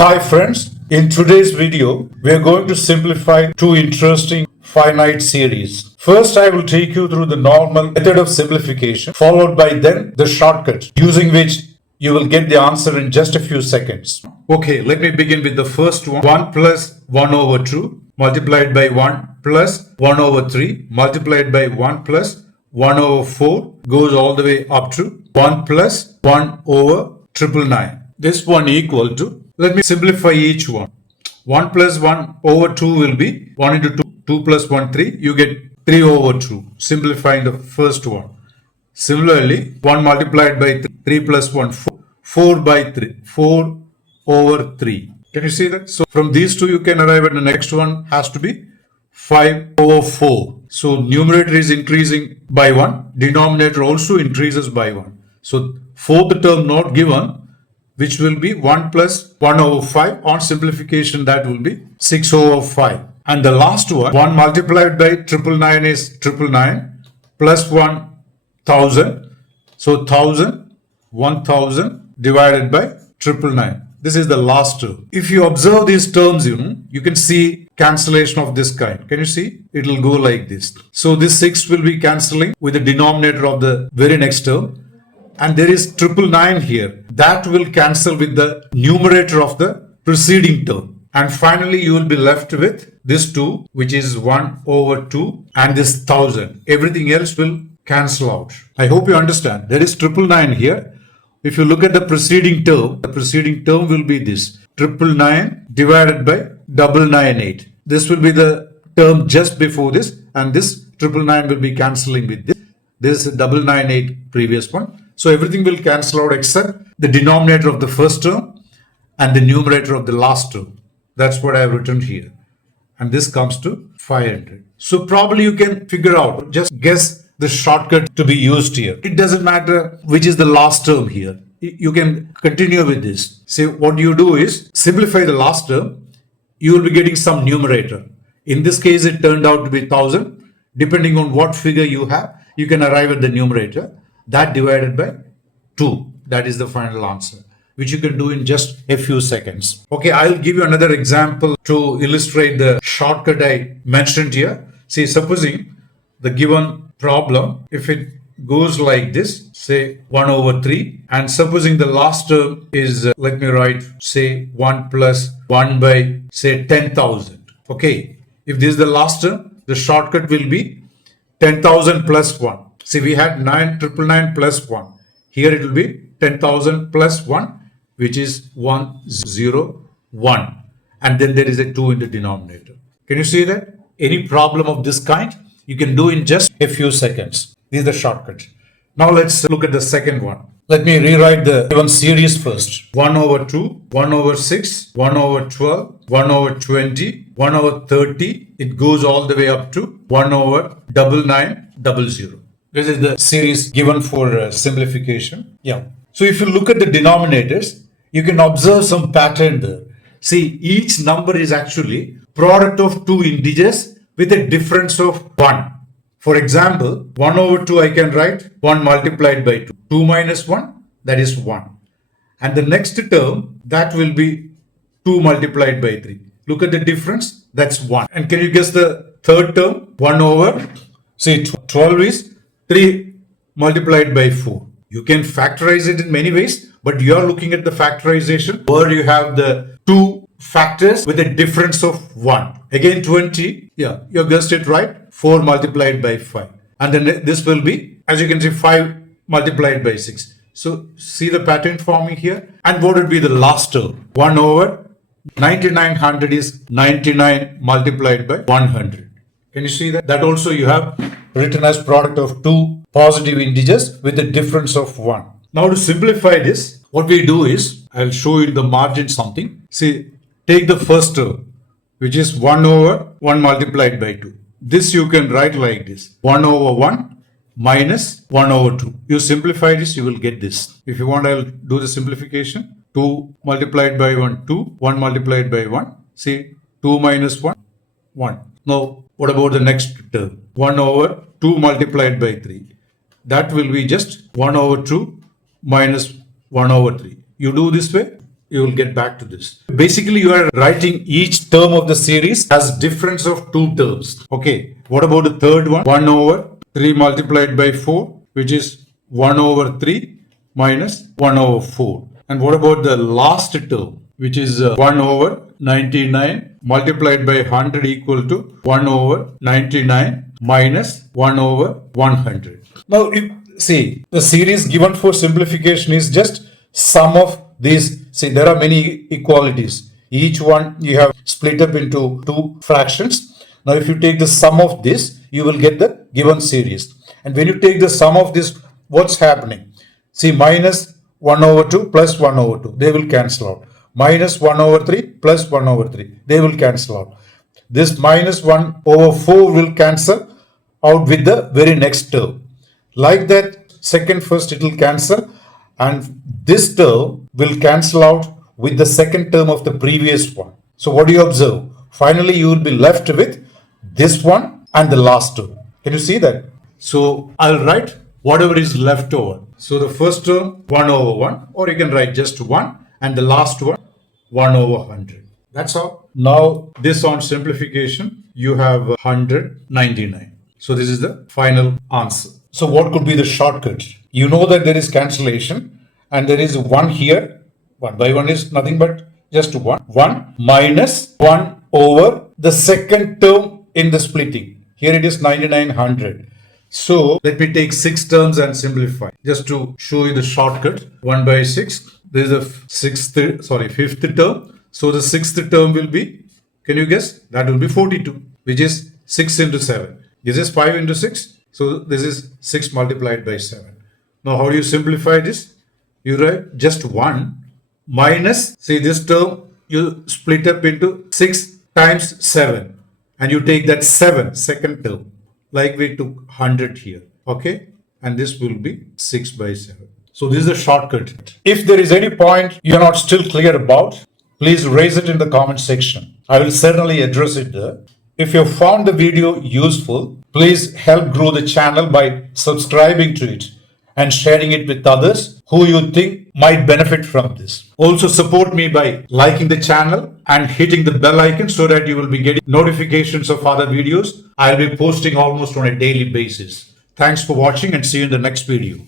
Hi friends, in today's video, we are going to simplify two interesting finite series. First, I will take you through the normal method of simplification, followed by then the shortcut, using which you will get the answer in just a few seconds. Okay, let me begin with the first one. 1 plus 1 over 2 multiplied by 1 plus 1 over 3 multiplied by 1 plus 1 over 4 goes all the way up to 1 plus 1 over 999. This one equal to, let me simplify each one. 1 plus 1 over 2 will be 1 into 2, 2 plus 1, 3. You get 3 over 2, simplifying the first one. Similarly, 1 multiplied by 3 plus 1, 4 by 3, 4 over 3. Can you see that? So from these two, you can arrive at the next one has to be 5 over 4. So numerator is increasing by 1. Denominator also increases by 1. So fourth term not given, which will be 1 plus 1 over 5. On simplification, that will be 6 over 5. And the last one, 1 multiplied by 999 is 999 plus 1000. So 1000 divided by 999. This is the last term. If you observe these terms, you can see cancellation of this kind. Can you see? It will go like this. So this 6 will be cancelling with the denominator of the very next term. And there is 999 here. That will cancel with the numerator of the preceding term. And finally, you will be left with this 2, which is 1 over 2, and this 1000. Everything else will cancel out. I hope you understand. There is 999 here. If you look at the preceding term will be this. 999 divided by 998. This will be the term just before this, and this 999 will be cancelling with this. This is 998 previous one. So everything will cancel out except the denominator of the first term and the numerator of the last term. That's what I have written here. And this comes to 500. So probably you can figure out, just guess the shortcut to be used here. It doesn't matter which is the last term here. You can continue with this. See, what you do is simplify the last term. You will be getting some numerator. In this case, it turned out to be 1000. Depending on what figure you have, you can arrive at the numerator. That divided by 2. That is the final answer, which you can do in just a few seconds. Okay, I'll give you another example to illustrate the shortcut I mentioned here. See, supposing the given problem, if it goes like this, say 1 over 3, and supposing the last term is, let me write, say 1 plus 1 by, say 10,000. Okay, if this is the last term, the shortcut will be 10,000 plus 1. See, we had 999 plus 1. Here it will be 10,000 plus 1, which is 101. And then there is a 2 in the denominator. Can you see that? Any problem of this kind, you can do in just a few seconds. This is the shortcut. Now let's look at the second one. Let me rewrite the given series first. 1 over 2, 1 over 6, 1 over 12, 1 over 20, 1 over 30. It goes all the way up to 1 over 9900. This is the series given for simplification. Yeah. So if you look at the denominators, you can observe some pattern there. See, each number is actually product of two integers with a difference of 1. For example, 1 over 2 I can write 1 multiplied by 2. 2 minus 1, that is 1. And the next term, that will be 2 multiplied by 3. Look at the difference, that's 1. And can you guess the third term? 1 over, say 12 is 3 multiplied by 4. You can factorize it in many ways, but you are looking at the factorization where you have the two factors with a difference of 1. Again 20, yeah, you guessed it right, 4 multiplied by 5. And then this will be, as you can see, 5 multiplied by 6. So see the pattern forming here. And what would be the last term? 1 over 9900 is 99 multiplied by 100. Can you see that? That also you have written as product of two positive integers with a difference of 1. Now to simplify this, what we do is, I'll show you in the margin something. See, take the first term, which is 1 over 1 multiplied by 2. This you can write like this. 1 over 1 minus 1 over 2. You simplify this, you will get this. If you want, I'll do the simplification. 2 multiplied by 1, 2. 1 multiplied by 1. See, 2 minus 1, 1. Now, what about the next term? 1 over 2 multiplied by 3. That will be just 1 over 2 minus 1 over 3. You do this way, you will get back to this. Basically, you are writing each term of the series as difference of two terms. Okay, what about the third one? 1 over 3 multiplied by 4, which is 1 over 3 minus 1 over 4. And what about the last term, which is 1 over 99 multiplied by 100 equal to 1 over 99 minus 1 over 100. Now, see, the series given for simplification is just sum of these. See, there are many equalities. Each one you have split up into two fractions. Now, if you take the sum of this, you will get the given series. And when you take the sum of this, what's happening? See, minus 1 over 2 plus 1 over 2, they will cancel out. Minus 1 over 3 plus 1 over 3, they will cancel out. This minus 1 over 4 will cancel out with the very next term. Like that, second first it will cancel, and this term will cancel out with the second term of the previous one. So what do you observe? Finally, you will be left with this one and the last term. Can you see that? So I'll write whatever is left over. So the first term 1 over 1, or you can write just 1, and the last one 1 over 100. That's all. Now this on simplification, you have 199. So this is the final answer. So what could be the shortcut? You know that there is cancellation and there is 1 here. 1 by 1 is nothing but just 1. 1 minus 1 over the second term in the splitting. Here it is 9900. So let me take 6 terms and simplify. Just to show you the shortcut. 1 by 6. This is the fifth term. So the sixth term will be, can you guess? That will be 42, which is 6 into 7. This is 5 into 6. So this is 6 multiplied by 7. Now how do you simplify this? You write just 1 minus, see this term, you split up into 6 times 7. And you take that 7, second term, like we took 100 here. Okay? And this will be 6 by 7. So this is a shortcut. If there is any point you are not still clear about, please raise it in the comment section. I will certainly address it there. If you found the video useful, please help grow the channel by subscribing to it and sharing it with others who you think might benefit from this. Also support me by liking the channel and hitting the bell icon so that you will be getting notifications of other videos I'll be posting almost on a daily basis. Thanks for watching and see you in the next video.